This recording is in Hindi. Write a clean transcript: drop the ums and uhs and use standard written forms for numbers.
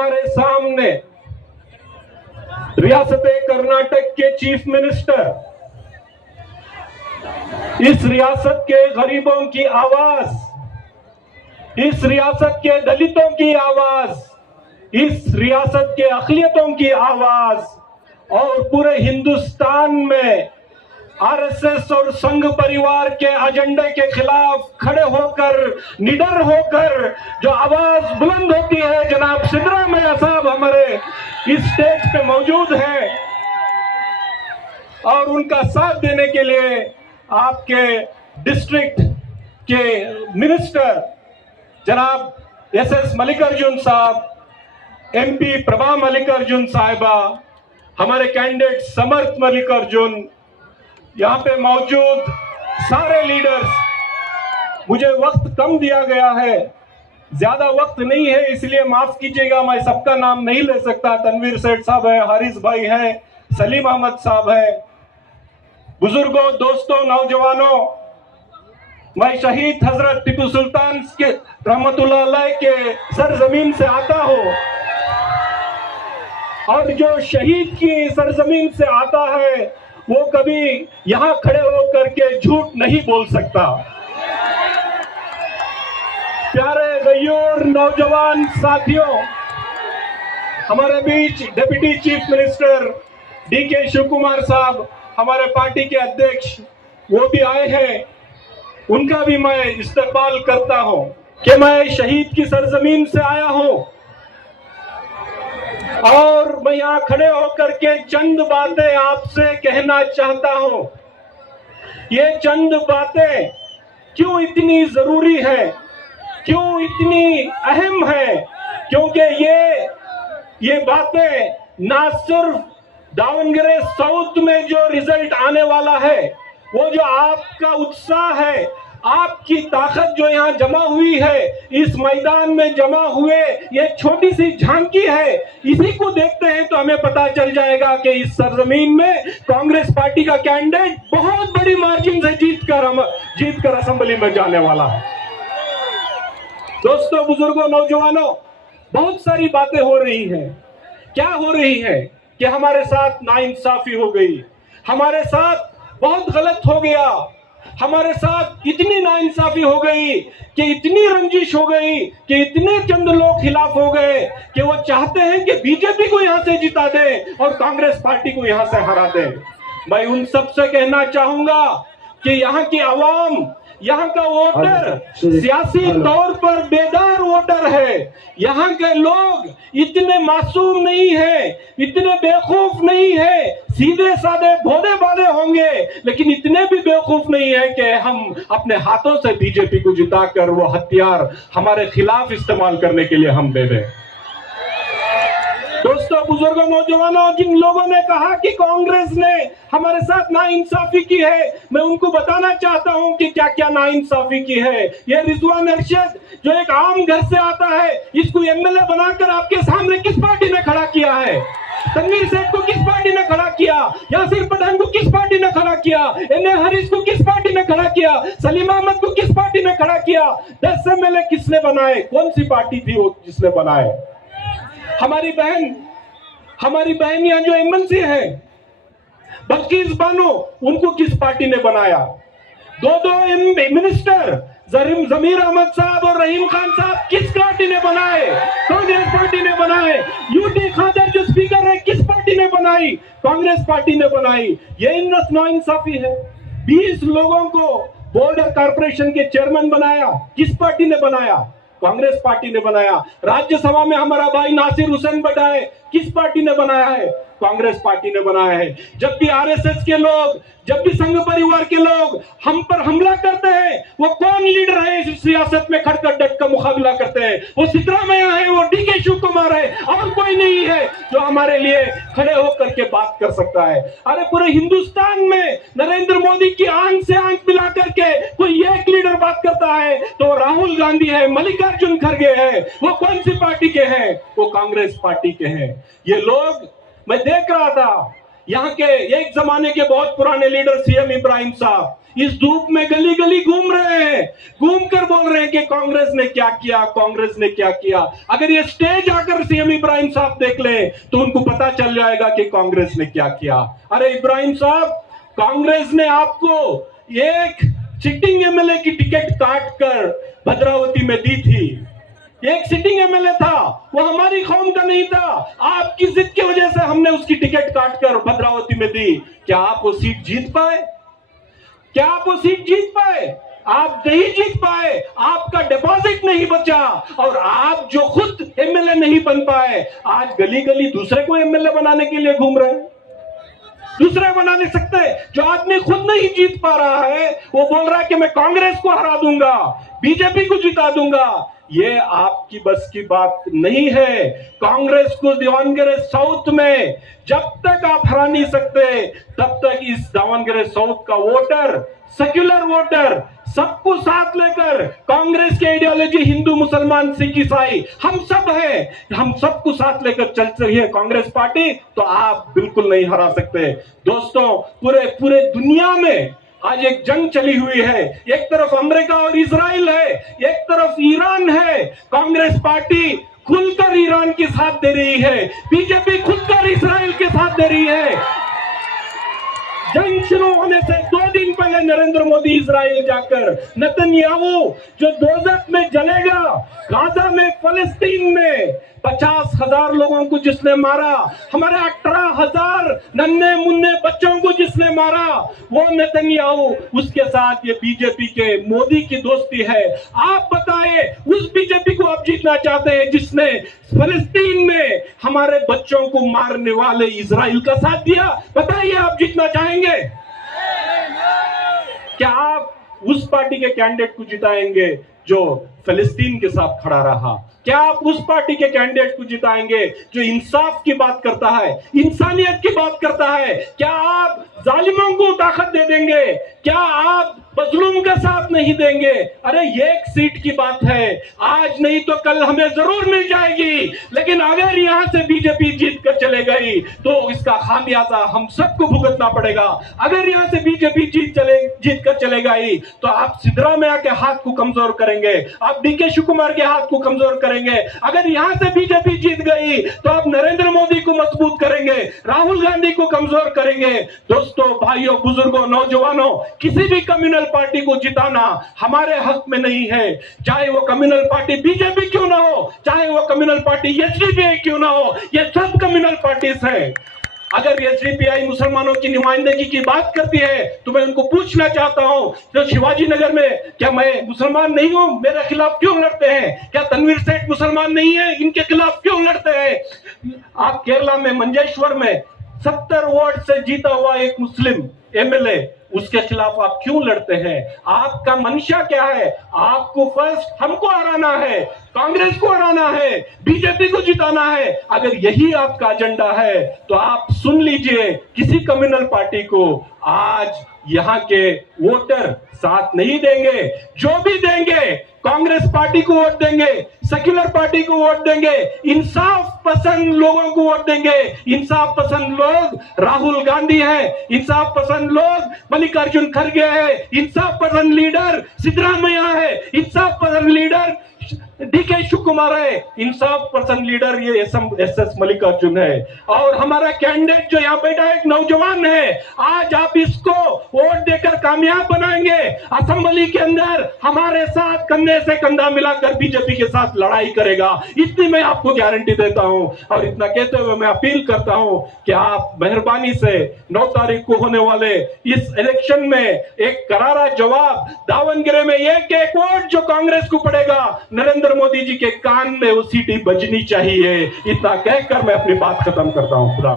हमारे सामने रियासत कर्नाटक के चीफ मिनिस्टर इस रियासत के गरीबों की आवाज, इस रियासत के दलितों की आवाज, इस रियासत के अक़लियतों की आवाज और पूरे हिंदुस्तान में आरएसएस और संघ परिवार के एजेंडे के खिलाफ खड़े होकर, निडर होकर जो आवाज बुलंद होती है, जनाब सिद्धरामैया साहब हमारे इस स्टेज पे मौजूद हैं और उनका साथ देने के लिए आपके डिस्ट्रिक्ट के मिनिस्टर जनाब एसएस मल्लिकार्जुन साहब, एमपी प्रभा मल्लिकार्जुन साहिबा, हमारे कैंडिडेट समर्थ मल्लिकार्जुन, यहाँ पे मौजूद सारे लीडर्स। मुझे वक्त कम दिया गया है, ज्यादा वक्त नहीं है, इसलिए माफ कीजिएगा, मैं सबका नाम नहीं ले सकता। तनवीर सेठ साहब है, हारिस भाई हैं, सलीम अहमद साहब है। बुजुर्गों, दोस्तों, नौजवानों, मैं शहीद हजरत टीपू सुल्तान के रहमतुल्लाह अलैह के सरजमीन से आता हूं और जो शहीद की सरजमीन से आता है वो कभी यहां खड़े होकर के झूठ नहीं बोल सकता। प्यारे गयूर नौजवान साथियों, हमारे बीच deputy chief minister DK Shiv Kumar साहब, हमारे पार्टी के अध्यक्ष, वो भी आए हैं। उनका भी मैं इस्तकबाल करता हूं कि मैं शहीद की सरजमीन से आया हूं और मैं यहां खड़े होकर के चंद बातें आपसे कहना चाहता हूं। ये चंद बातें क्यों इतनी जरूरी है, क्यों इतनी अहम है, क्योंकि ये बातें ना सिर्फ दावणगेरे साउथ में जो रिजल्ट आने वाला है, वो जो आपका उत्साह है, आपकी ताकत जो यहाँ जमा हुई है, इस मैदान में जमा हुए ये छोटी सी झांकी है, इसी को देखते हैं तो हमें पता चल जाएगा कि इस सरजमीन में कांग्रेस पार्टी का कैंडिडेट बहुत बड़ी मार्जिन से जीतकर असेंबली में जाने वाला है। दोस्तों, बुजुर्गों, नौजवानों, बहुत सारी बातें हो रही हैं। क्या हो रही है कि हमारे साथ नाइंसाफी हो गई, हमारे साथ बहुत गलत हो गया, हमारे साथ इतनी नाइंसाफी हो गई कि इतनी रंजिश हो गई कि इतने चंद लोग खिलाफ हो गए कि वो चाहते हैं कि बीजेपी को यहां से जिता दे और कांग्रेस पार्टी को यहां से हरा दे। मैं उन सब से कहना चाहूंगा कि यहाँ की आवाम, यहाँ का वोटर सियासी तौर पर बेदार वोटर है। यहाँ के लोग इतने मासूम नहीं है, इतने बेवकूफ नहीं है, सीधे साधे भोले भाले होंगे, लेकिन इतने भी बेवकूफ नहीं है कि हम अपने हाथों से बीजेपी को जिताकर वो हथियार हमारे खिलाफ इस्तेमाल करने के लिए हम दे दें। दोस्तों, बुजुर्गों, नौजवानों, जिन लोगों ने कहा कि कांग्रेस ने हमारे साथ नाइंसाफी की है, मैं उनको बताना चाहता हूं कि क्या क्या नाइंसाफी की है। ये रिजवान अरशद जो एक आम घर से आता है, इसको एमएलए बनाकर आपके सामने किस पार्टी ने खड़ा किया है? तनवीर सेठ को किस पार्टी ने खड़ा किया? यासिर पठान को किस पार्टी ने खड़ा किया? एनए हरीश को किस पार्टी ने खड़ा किया? सलीम अहमद को किस पार्टी ने खड़ा किया? 10 एमएलए किसने बनाए? कौन सी पार्टी थी वो जिसने बनाए? हमारी बहन यहाँ जो एमएलसी है बल्किस बानो, उनको किस पार्टी ने बनाया? दो मिनिस्टर जमीर अहमद साहब और रहीम खान साहब किस पार्टी ने बनाए? कांग्रेस पार्टी ने बनाए। यूटी खादर जो स्पीकर है, किस पार्टी ने बनाई? कांग्रेस पार्टी ने बनाई। ये नाइंसाफी है। 20 लोगों को बॉर्डर कॉर्पोरेशन के चेयरमैन बनाया, किस पार्टी ने बनाया? कांग्रेस पार्टी ने बनाया। राज्यसभा में हमारा भाई नासिर हुसैन बैठाए, किस पार्टी ने बनाया है? कांग्रेस पार्टी ने बनाया है। जब भी आरएसएस के लोग, जब भी संघ परिवार के लोग हम पर हमला करते हैं, वो कौन लीडर है इस सियासत में खड़कर डट का मुकाबला करते हैं? वो सिद्धरामैया है, वो डीके शिव कुमार है, और कोई नहीं है जो हमारे लिए खड़े होकर के बात कर सकता है। अरे पूरे हिंदुस्तान में नरेंद्र मोदी की आंख से आंख मिला करके कोई एक लीडर बात करता है तो राहुल गांधी है, मल्लिकार्जुन खड़गे है। वो कौन सी पार्टी के हैं? वो कांग्रेस पार्टी के हैं। ये लोग, मैं देख रहा था यहाँ के एक जमाने के बहुत पुराने लीडर सीएम इब्राहिम साहब इस धूप में गली गली घूम रहे हैं, घूम कर बोल रहे हैं कि कांग्रेस ने क्या किया, कांग्रेस ने क्या किया। अगर ये स्टेज आकर सीएम इब्राहिम साहब देख ले तो उनको पता चल जाएगा कि कांग्रेस ने क्या किया। अरे इब्राहिम साहब, कांग्रेस ने आपको एक सिटिंग एमएलए की टिकट काट कर भद्रावती में दी थी। एक सिटिंग एमएलए था, वो हमारी कौम का नहीं था, आपकी जिद की वजह से हमने उसकी टिकट काटकर भद्रावती में दी। क्या आप वो सीट जीत पाए? क्या आप वो सीट जीत पाए? आप नहीं जीत पाए, आपका डिपॉजिट नहीं बचा और आप जो खुद एमएलए नहीं बन पाए, आज गली गली दूसरे को एमएलए बनाने के लिए घूम रहे हैं। दूसरे बना नहीं सकते। जो आदमी खुद नहीं जीत पा रहा है वो बोल रहा है कि मैं कांग्रेस को हरा दूंगा, बीजेपी को जिता दूंगा। ये आपकी बस की बात नहीं है। कांग्रेस को दावणगेरे साउथ में जब तक आप हरा नहीं सकते तब तक इस दावणगेरे साउथ का वोटर, सेक्युलर वोटर, सबको साथ लेकर कांग्रेस की आइडियोलॉजी हिंदू मुसलमान सिख ईसाई हम सब है, हम सबको साथ लेकर चल रही है कांग्रेस पार्टी, तो आप बिल्कुल नहीं हरा सकते। दोस्तों, पूरे दुनिया में आज एक जंग चली हुई है। एक तरफ अमेरिका और इजराइल है, एक तरफ ईरान है। कांग्रेस पार्टी खुलकर ईरान के साथ दे रही है, बीजेपी खुलकर इजराइल के साथ दे रही है। जंग शुरू होने से 2 दिन पहले नरेंद्र मोदी इजराइल जाकर नेतन्याहू जो दोजख में जलेगा, गाजा में, फलस्तीन में 50,000 लोगों को जिसने मारा, हमारे 18,000 नन्हे मुन्ने बच्चों को जिसने मारा, वो नेतन्याहू, उसके साथ ये बीजेपी के मोदी की दोस्ती है। आप बताएं, उस बीजेपी को आप जीतना चाहते हैं जिसने फलस्तीन में हमारे बच्चों को मारने वाले इजराइल का साथ दिया? बताइए, आप जीतना चाहेंगे? क्या आप उस पार्टी के कैंडिडेट को जिताएंगे जो फलस्तीन के साथ खड़ा रहा? क्या आप उस पार्टी के कैंडिडेट को जिताएंगे जो इंसाफ की बात करता है, इंसानियत की बात करता है? क्या आप जालिमों को ताकत दे देंगे? क्या आप मजलूम का साथ नहीं देंगे? अरे एक सीट की बात है, आज नहीं तो कल हमें जरूर मिल जाएगी, लेकिन अगर यहां से बीजेपी जीत कर चले गई तो इसका खामियाजा हम सबको भुगतना पड़ेगा। अगर यहां से बीजेपी जीत कर चले गई तो आप सिद्धरामैया के हाथ को कमजोर करेंगे, आप डीके शिवकुमार के हाथ को कमजोर करेंगे। अगर यहां से बीजेपी जीत गई तो आप नरेंद्र मोदी को मजबूत करेंगे, राहुल गांधी को कमजोर करेंगे। दोस्तों, भाइयों, बुजुर्गों, नौजवानों, किसी भी कम्युनल पार्टी को जिताना हमारे हक में नहीं है, चाहे वो कम्युनल पार्टी बीजेपी क्यों ना हो, चाहे वो कम्युनल पार्टी एसडीपीआई क्यों ना हो, ये सब कम्युनल पार्टीज हैं। अगर एसडीपीआई मुसलमानों की नुमाइंदगी की बात करती है तो मैं उनको पूछना चाहता हूं, जो शिवाजी नगर में, क्या मैं मुसलमान नहीं हूं? मेरे खिलाफ क्यों लड़ते हैं? क्या तनवीर सेठ मुसलमान नहीं है? इनके खिलाफ क्यों लड़ते हैं? आप केरला में मंजेश्वर में 70 वोट से जीता हुआ एक मुस्लिम एमएलए, उसके खिलाफ आप क्यों लड़ते हैं? आपका मंशा क्या है? आपको फर्स्ट हमको हराना है, कांग्रेस को हराना है, बीजेपी को जिताना है। अगर यही आपका एजेंडा है तो आप सुन लीजिए, किसी कम्युनल पार्टी को आज यहाँ के वोटर साथ नहीं देंगे। जो भी देंगे कांग्रेस पार्टी को वोट देंगे, सेक्युलर पार्टी को वोट देंगे, इंसाफ पसंद लोगों को वोट देंगे। इंसाफ पसंद लोग राहुल गांधी है, इंसाफ पसंद लोग मल्लिकार्जुन खड़गे है, इंसाफ पसंद लीडर सिद्धरामैया है, इंसाफ पसंद लीडर डीके शिवकुमार है, इंसाफ पसंद लीडर ये एस मल्लिकार्जुन है। और हमारा कैंडिडेट जो यहाँ बैठा है एक नौजवान है, आज आप इसको वोट देकर कामयाब बनाएंगे। असेंबली के अंदर हमारे साथ कंधे से कंधा मिलाकर बीजेपी के साथ लड़ाई करेगा, इतनी मैं आपको गारंटी देता हूं। और इतना कहते हुए मैं अपील करता हूं कि आप मेहरबानी से 9 तारीख को होने वाले इस इलेक्शन में एक करारा जवाब, दावणगेरे में एक वोट जो कांग्रेस को पड़ेगा, नरेंद्र मोदी जी के कान में वो सीटी बजनी चाहिए। इतना कहकर मैं अपनी बात खत्म करता हूं। खुदा